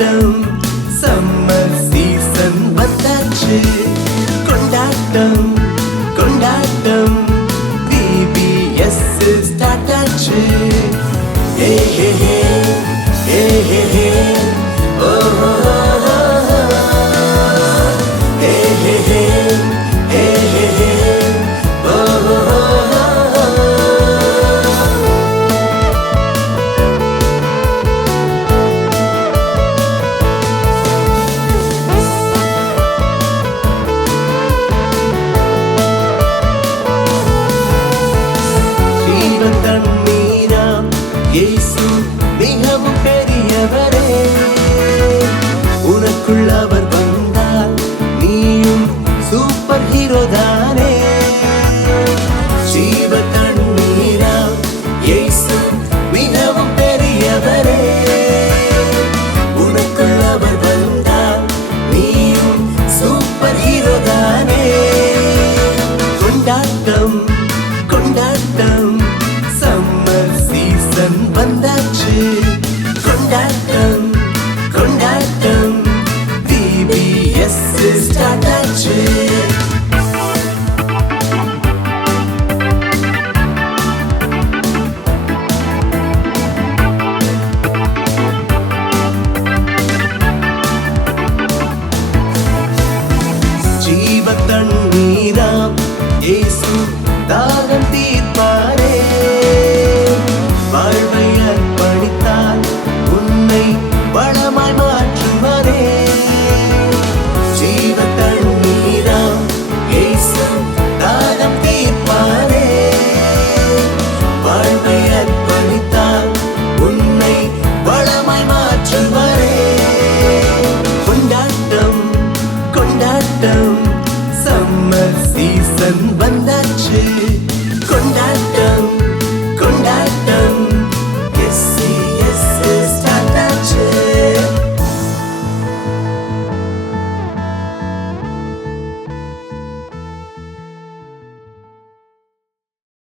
கொண்டாட்டம் summer season வந்தாச்சு கொண்டாட்டம் கொண்டாட்டம் VBS ஸ்டார்ட் ஆச்சு ஹே ஹே ஹே ஹே ஹே ஹே ஓ ஹே ஹே ஹே ஹே ஹே ஹே ஓ தண்ணீராம் இயேசு மிகவும் பெரியவரே உனக்குள் அவர் வந்தால் நீயும் சூப்பர் ஹீரோ தானே ஜீவ தண்ணீராம் இயேசு மிகவும் பெரியவரே உனக்குள் அவர் வந்தால் நீயும் சூப்பர் ஹீரோ தானே கொண்டாட்டம் கொண்டாட்டம் சம்மர் சீசன் வந்தாச்சு கொண்டாட்டம் கொண்டாட்டம் VBS ஸ்டார்ட் ஆச்சு ஜீவ தண்ணீராம் இயேசு தாகம் தீர்ப்பாரே வாழ்வை அர்ப்பணித்தால் உன்னை வளமாய் மாற்றுவாரே ஜீவ தண்ணீராம் இயேசு தாகம் தீர்ப்பாரே வாழ்வை அர்ப்பணித்தால் உன்னை வளமாய் மாற்றுவாரே கொண்டாட்டம் கொண்டாட்டம் சம்மர் சீசன் வந்தாச்சு கொண்டாட்டம்